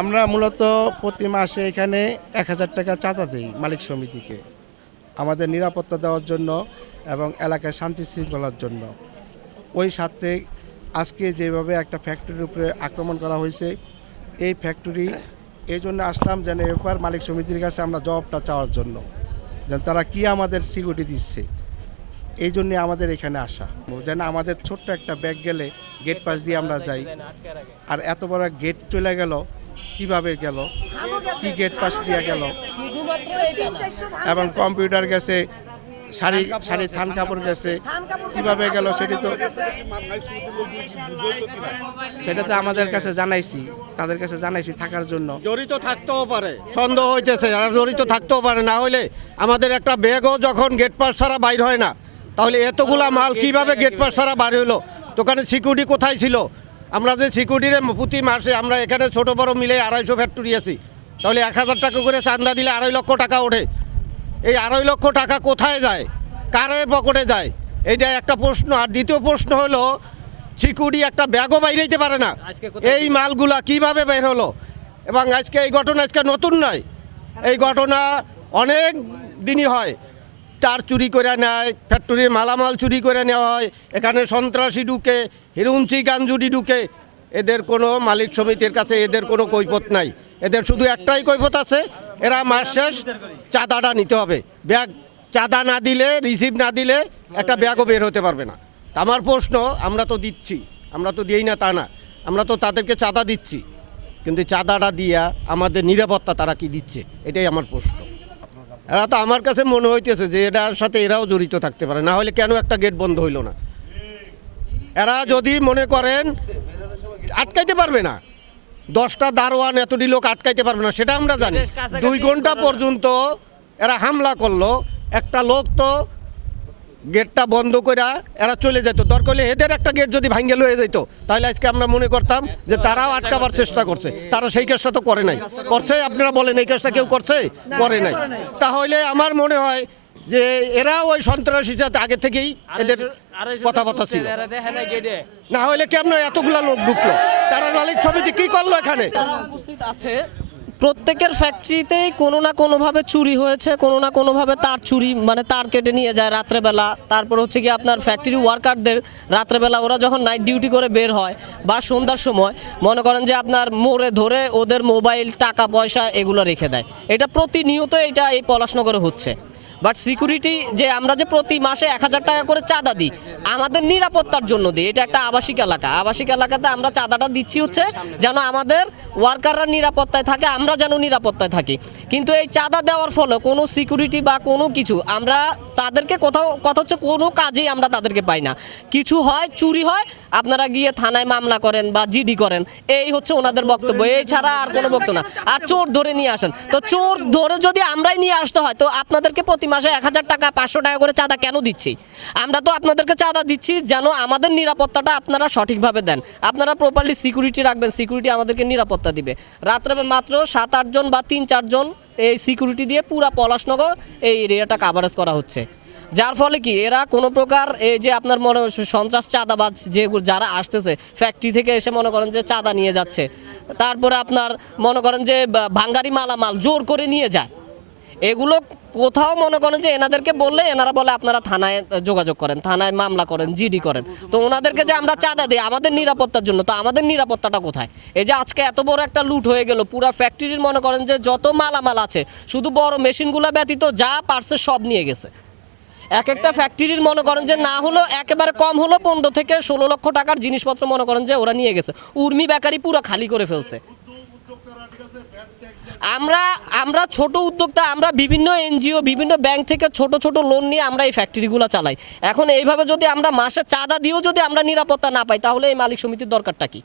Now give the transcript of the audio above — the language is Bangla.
আমরা মূলত প্রতি মাসে এখানে 1000 টাকা চাঁদা দিই মালিক সমিতিকে আমাদের নিরাপত্তা দেওয়ার জন্য এবং এলাকায় শান্তি শৃঙ্খলার জন্য। ওই সাথে আজকে যেভাবে একটা ফ্যাক্টরির উপরে আক্রমণ করা হয়েছে, এই ফ্যাক্টরি এই জন্য আসলাম যেন এবার মালিক সমিতির কাছে আমরা জবাবটা চাওয়ার জন্য, যেন তারা কি আমাদের সিকিউরিটি দিচ্ছে, এই জন্যে আমাদের এখানে আসা। যেন আমাদের ছোট্ট একটা ব্যাগ গেলে গেট পাস দিয়ে আমরা যাই, আর এত বড় গেট চলে গেল কিভাবে গেল, কি গেট পাস দিয়ে গেল, এবং কম্পিউটার গেছে, শাড়ি থান কাপড় গেছে, কিভাবে গেল সেটা তো আমাদের কাছে জানাইছি, তাদের কাছে জানাইছি থাকার জন্য। জড়িত থাকতেও পারে, সন্দেহ হইতেছে আর জড়িত থাকতেও পারে, না হলে আমাদের একটা ব্যাগও যখন গেট পাস ছাড়া বাইর হয় না, তাহলে এতগুলা মাল কিভাবে গেট পাস ছাড়া বাইর হইলো? দোকানে সিকিউরিটি কোথায় ছিল? আমরা যে সিকিউরিটির প্রতি মাসে আমরা এখানে ছোট বড় মিলে 250 ফ্যাক্টরি আছি, তাহলে 1000 টাকা করে চাঁদা দিলে 2.5 লক্ষ টাকা ওঠে। এই 2.5 লক্ষ টাকা কোথায় যায়, কারে পকেটে যায়, এইটা একটা প্রশ্ন। আর দ্বিতীয় প্রশ্ন হলো, সিকিউরিটি একটা ব্যাগও বাইরে যেতে পারে না, এই মালগুলা কিভাবে বের হলো? এবং আজকে এই ঘটনা আজকে নতুন নয়, এই ঘটনা অনেক দিনই হয়। তার চুরি করে নেয়, ফ্যাক্টরির মালামাল চুরি করে নেওয়া হয়, এখানে সন্ত্রাসী ঢুকে, হিরুঞ্চি গাঞ্জুরি ঢুকে। এদের কোনো মালিক সমিতির কাছে এদের কোনো কৈফত নাই, এদের শুধু একটাই কৈফত আছে, এরা মাস শেষ চাঁদাটা নিতে হবে। ব্যাগ চাঁদা না দিলে, রিসিভ না দিলে একটা ব্যাগও বের হতে পারবে না। আমার প্রশ্ন, আমরা তো দিচ্ছি, আমরা তো দিই না তা না, আমরা তো তাদেরকে চাঁদা দিচ্ছি, কিন্তু চাঁদাটা দিয়া আমাদের নিরাপত্তা তারা কি দিচ্ছে, এটাই আমার প্রশ্ন। এরা তো আমার কাছে মনে হইতেছে যে এটার সাথে এরাও জড়িত থাকতে পারে, না হলে কেন একটা গেট বন্ধ হইল না? এরা যদি মনে করেন আটকাইতে পারবে না, 10টা দারোয়ান এতটি লোক আটকাইতে পারবে না, সেটা আমরা জানি। 2 ঘন্টা পর্যন্ত এরা হামলা করলো, একটা লোক তো গেটটা বন্ধ করে এরা চলে যেত। দরকার হলে এদের একটা গেট যদি ভাঙ্গে লয়ে যেত, তাহলে আজকে আমরা মনে করতাম যে তারাও আটকাবার চেষ্টা করছে। তারা সেই কাজটা তো করে নাই। করছে? আপনারা বলেন এই কাজটা কেউ করছে? করে নাই। তাহলে আমার মনে হয় যে এরা ওই সন্ত্রাসীর সাথে আগে থেকেই এদের কথাবার্তা ছিল, না হলে কেমন এতগুলা লোক ঢুকলো? তারা মালিক সমিতি কি করলো এখানে? উপস্থিত আছে, প্রত্যেকের ফ্যাক্টরিতেই কোনো না কোনোভাবে চুরি হয়েছে, কোনো না কোনোভাবে তার চুরি, মানে তার কেটে নিয়ে যায় রাত্রেবেলা। তারপর হচ্ছে কি আপনার ফ্যাক্টরি ওয়ার্কারদের রাত্রেবেলা ওরা যখন নাইট ডিউটি করে বের হয় বা সন্ধ্যার সময় মনে করেন যে আপনার মোড়ে ধরে ওদের মোবাইল, টাকা পয়সা এগুলো রেখে দেয়। এটা প্রতিনিয়ত এটা এই পলাশনগরে হচ্ছে। বাট সিকিউরিটি যে আমরা যে প্রতি মাসে 1000 টাকা করে চাঁদা দিই আমাদের নিরাপত্তার জন্য দিই। এটা একটা আবাসিক এলাকা, আবাসিক এলাকাতে আমরা চাঁদাটা দিচ্ছি হচ্ছে যেন আমাদের ওয়ার্কাররা নিরাপত্তায় থাকে, আমরা যেন নিরাপত্তায় থাকি। কিন্তু এই চাঁদা দেওয়ার ফলে কোনো সিকিউরিটি বা কোনো কিছু আমরা তাদেরকে কথা হচ্ছে কোনো কাজেই আমরা তাদেরকে পাই না। কিছু হয়, চুরি হয়, আপনারা গিয়ে থানায় মামলা করেন বা জিডি করেন, এই হচ্ছে ওনাদের বক্তব্য। এই ছাড়া আর কোনো বক্তব্য না। আর চোর ধরে নিয়ে আসেন, তো চোর ধরে যদি আমরাই নিয়ে আসতে হয়, তো আপনাদেরকে প্রতি মাসে 1000 টাকা 500 টাকা করে চাঁদা কেন দিচ্ছি? আমরা তো আপনাদেরকে চাঁদা দিচ্ছি যেন আমাদের নিরাপত্তাটা আপনারা সঠিকভাবে দেন, আপনারা প্রপারলি সিকিউরিটি রাখবেন, সিকিউরিটি আমাদেরকে নিরাপত্তা দিবে। রাত্রে মাত্র 7-8 জন বা 3-4 জন এই সিকিউরিটি দিয়ে পুরা পলাশনগর এই এরিয়াটা কাভারেজ করা হচ্ছে। যার ফলে কি এরা কোনো প্রকার এই যে আপনার মনে সন্ত্রাস চাঁদাবাজ যে যারা আসতেছে ফ্যাক্টরি থেকে এসে মনে করেন যে চাঁদা নিয়ে যাচ্ছে, তারপরে আপনার মনে করেন যে ভাঙ্গারি মালামাল জোর করে নিয়ে যায়, এগুলো কোথাও মনে করেন যে এনাদেরকে বললে এনারা বলে আপনারা থানায় যোগাযোগ করেন, থানায় মামলা করেন, জিডি করেন। তো ওনাদেরকে যে আমরা চাঁদা দিই আমাদের নিরাপত্তার জন্য, তো আমাদের নিরাপত্তাটা কোথায়? এই যে আজকে এত বড় একটা লুট হয়ে গেল, পুরা ফ্যাক্টরির মনে করেন যে যত মালামাল আছে শুধু বড় মেশিনগুলো ব্যতীত যা পারছে সব নিয়ে গেছে। এক একটা ফ্যাক্টরির মনে করেন যে না হলো একেবারে কম হলো 15 থেকে 16 লক্ষ টাকার জিনিসপত্র মনে করেন যে ওরা নিয়ে গেছে। উর্মি বেকারি পুরো খালি করে ফেলছে। আমরা ছোট উদ্যোক্তা, আমরা বিভিন্ন এনজিও, বিভিন্ন ব্যাংক থেকে ছোট ছোট লোন নিয়ে আমরা এই ফ্যাক্টরিগুলো চালাই। এখন এইভাবে যদি আমরা মাসে চাঁদা দিয়েও যদি আমরা নিরাপত্তা না পাই, তাহলে এই মালিক সমিতির দরকারটা কি?